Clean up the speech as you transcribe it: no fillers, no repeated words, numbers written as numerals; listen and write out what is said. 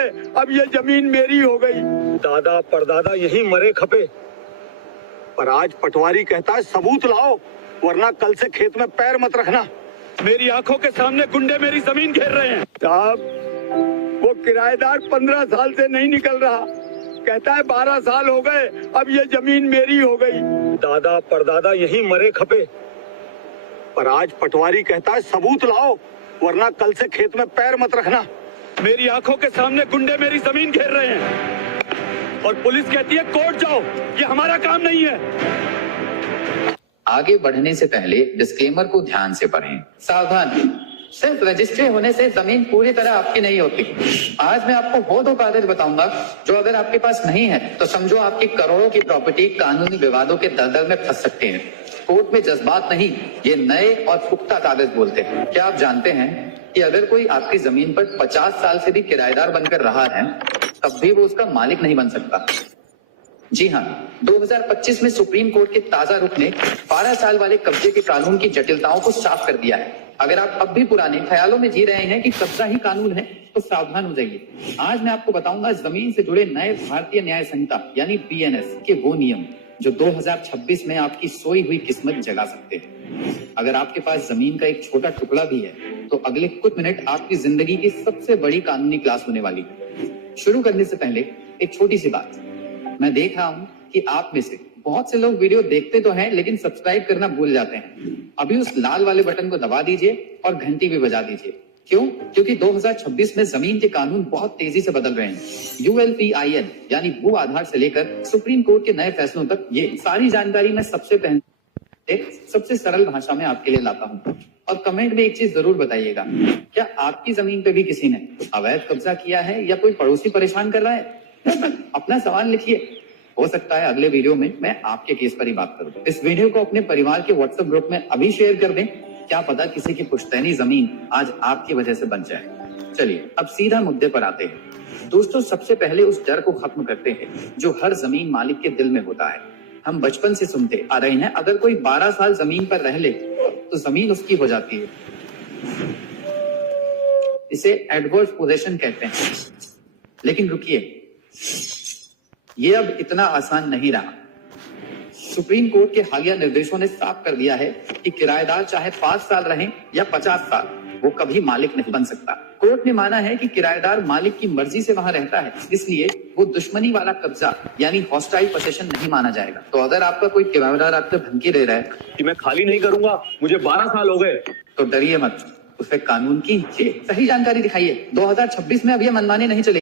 गए, अब ये जमीन मेरी हो गई। दादा परदादा यहीं मरे खपे, पर आज पटवारी कहता है सबूत लाओ, वरना कल से खेत में पैर मत रखना। मेरी आंखों के सामने गुंडे मेरी जमीन घेर रहे हैं। साहब, वो किराएदार 15 साल से नहीं निकल रहा, कहता है 12 साल हो गए, अब ये जमीन मेरी हो गई। दादा परदादा यहीं मरे खपे, पर आज पटवारी कहता है सबूत लाओ, वरना कल से खेत में पैर मत रखना। मेरी आंखों के सामने गुंडे मेरी जमीन घेर रहे हैं और पुलिस कहती है कोर्ट जाओ, ये हमारा काम नहीं है। आगे बढ़ने से पहले डिस्क्लेमर को ध्यान से पढ़ें। सावधान, सिर्फ रजिस्ट्री होने से जमीन पूरी तरह आपकी नहीं होती। आज मैं आपको वो 2 कागज बताऊंगा जो अगर आपके पास नहीं है तो समझो आपकी करोड़ों की प्रॉपर्टी कानूनी विवादों के दलदल में फंस सकते हैं। कोर्ट में जज्बात नहीं, ये नए और पुख्ता कागज बोलते हैं। क्या आप जानते हैं कि अगर कोई आपकी जमीन पर 50 साल से भी किराएदार बनकर रहा है तब भी वो उसका मालिक नहीं बन सकता? जी हाँ, 2025 में सुप्रीम कोर्ट के ताजा रुख ने 12 साल वाले कब्जे के कानून की जटिलताओं को साफ कर दिया है। अगर आप अब भी पुराने ख्यालों में जी रहे हैं कि कब्जा ही कानून है तो सावधान हो जाइए। आज मैं आपको बताऊंगा जमीन से जुड़े नए भारतीय न्याय संहिता यानी BNS के वो नियम जो 2026 में आपकी सोई हुई किस्मत जगा सकते हैं। अगर आपके पास जमीन का एक छोटा टुकड़ा भी है तो अगले कुछ मिनट आपकी जिंदगी की सबसे बड़ी कानूनी क्लास होने वाली है। शुरू करने से पहले एक छोटी सी बात, मैं देख रहा हूं कि आप में से बहुत से लोग वीडियो देखते तो हैं लेकिन सब्सक्राइब करना भूल जाते हैं। अभी उस लाल वाले बटन को दबा दीजिए और घंटी भी बजा दीजिए। क्यों? क्योंकि 2026 में जमीन के कानून बहुत तेजी से बदल रहे हैं। ULPIN यानी भू आधार से लेकर सुप्रीम कोर्ट के नए फैसलों तक ये सारी जानकारी मैं सबसे सरल भाषा में आपके लिए लाता हूँ। और कमेंट में एक चीज जरूर बताइएगा, क्या आपकी जमीन पे भी किसी ने अवैध कब्जा किया है या कोई पड़ोसी परेशान कर रहा है? अपना सवाल लिखिए। हो सकता है अगले वीडियो में मैं आपके केस पर ही बात करूं। इस वीडियो को अपने परिवार के WhatsApp ग्रुप में अभी शेयर कर दें, क्या पता किसी की पुश्तैनी जमीन आज आपकी वजह से बन जाए। चलिए अब सीधा मुद्दे पर आते हैं। दोस्तों, सबसे पहले उस डर को खत्म करते हैं जो हर जमीन मालिक के दिल में होता है। हम बचपन से सुनते आ रहे हैं अगर कोई 12 साल जमीन पर रह ले तो जमीन उसकी हो जाती है। इसे एडवर्स पोजेशन कहते हैं। लेकिन रुकिए, ये अब इतना आसान नहीं रहा। सुप्रीम कोर्ट के हालिया निर्देशों ने साफ कर दिया है कि किराएदार चाहे 5 साल रहे या 50 साल, वो कभी मालिक नहीं बन सकता। कोर्ट ने माना है कि किराएदार मालिक की मर्जी से वहां रहता है, इसलिए वो दुश्मनी वाला कब्जा यानी हॉस्टाइल पोसेशन नहीं माना जाएगा। तो अगर आपका कोई किराएदार आपको धमकी दे रहा है कि मैं खाली नहीं करूंगा, मुझे 12 साल हो गए, तो डरिए मत, उसे कानून की सही जानकारी दिखाइए। 2026 में अब ये मनमानी नहीं चलेगी।